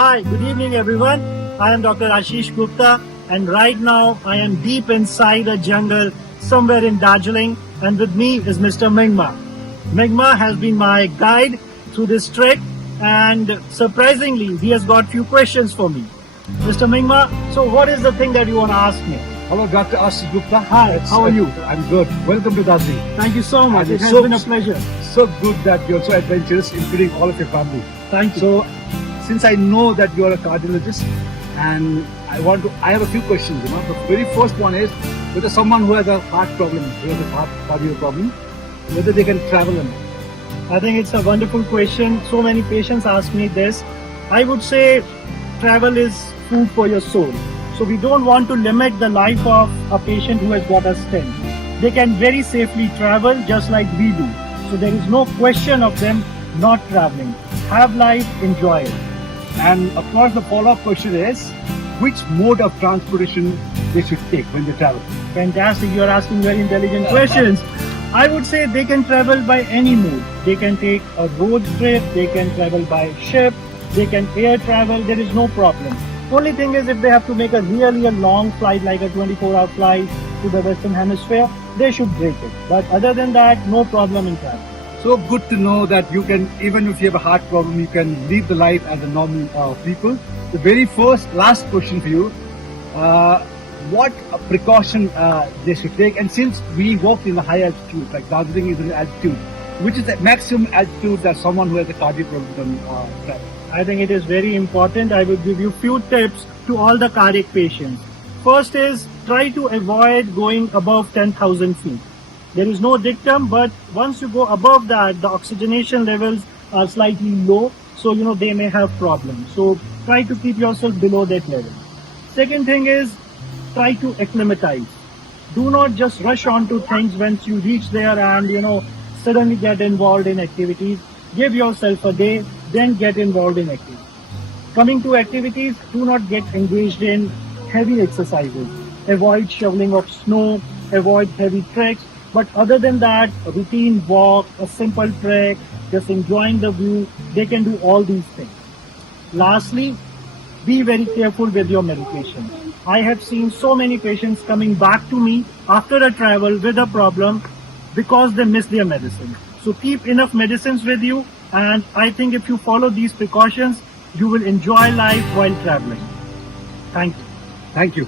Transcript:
Hi, good evening everyone. I am Dr. Ashish Gupta and right now I am deep inside a jungle somewhere in Darjeeling and with me is Mr. Mingma. Mingma has been my guide through this trek and surprisingly he has got few questions for me. Mr. Mingma, so what is the thing that you want to ask me? Hello, Dr. Ashish Gupta. Hi, how are you? I'm good. Welcome to Darjeeling. Thank you so much. And It has so- been a pleasure. So good that you're so adventurous, including all of your family. Thank you. So, since I know that you're a cardiologist, and I have a few questions. The very first one is whether someone who has a heart problem, who has a heart cardio problem, whether they can travel or not. I think it's a wonderful question. So many patients ask me this. I would say travel is food for your soul. So we don't want to limit the life of a patient who has got a stent. They can very safely travel just like we do. So there is no question of them not traveling. Have life, enjoy it. And of course, the follow-up question is which mode of transportation they should take when they travel. Fantastic. You are asking very intelligent questions. I would say they can travel by any mode. They can take a road trip, they can travel by ship, they can air travel, there is no problem. Only thing is if they have to make a really long flight like a 24-hour flight to the Western Hemisphere, they should break it. But other than that, no problem in travel. So good to know that you can, even if you have a heart problem, you can live the life as a normal people. The very last question for you, what precaution they should take? And since we work in a high altitude, like Darjeeling is in altitude, which is the maximum altitude that someone who has a cardiac problem can travel? I think it is very important. I will give you few tips to all the cardiac patients. First is try to avoid going above 10,000 feet. There is no dictum, but once you go above that, the oxygenation levels are slightly low, so they may have problems. So try to keep yourself below that level. Second thing is try to acclimatize. Do not just rush on to things once you reach there and suddenly get involved in activities. Give yourself a day, then get involved in activities. Coming to activities, do not get engaged in heavy exercises. Avoid shoveling of snow, avoid heavy treks. But other than that, a routine walk, a simple trek, just enjoying the view, they can do all these things. Lastly, be very careful with your medication. I have seen so many patients coming back to me after a travel with a problem because they miss their medicine. So keep enough medicines with you, and I think if you follow these precautions, you will enjoy life while traveling. Thank you. Thank you.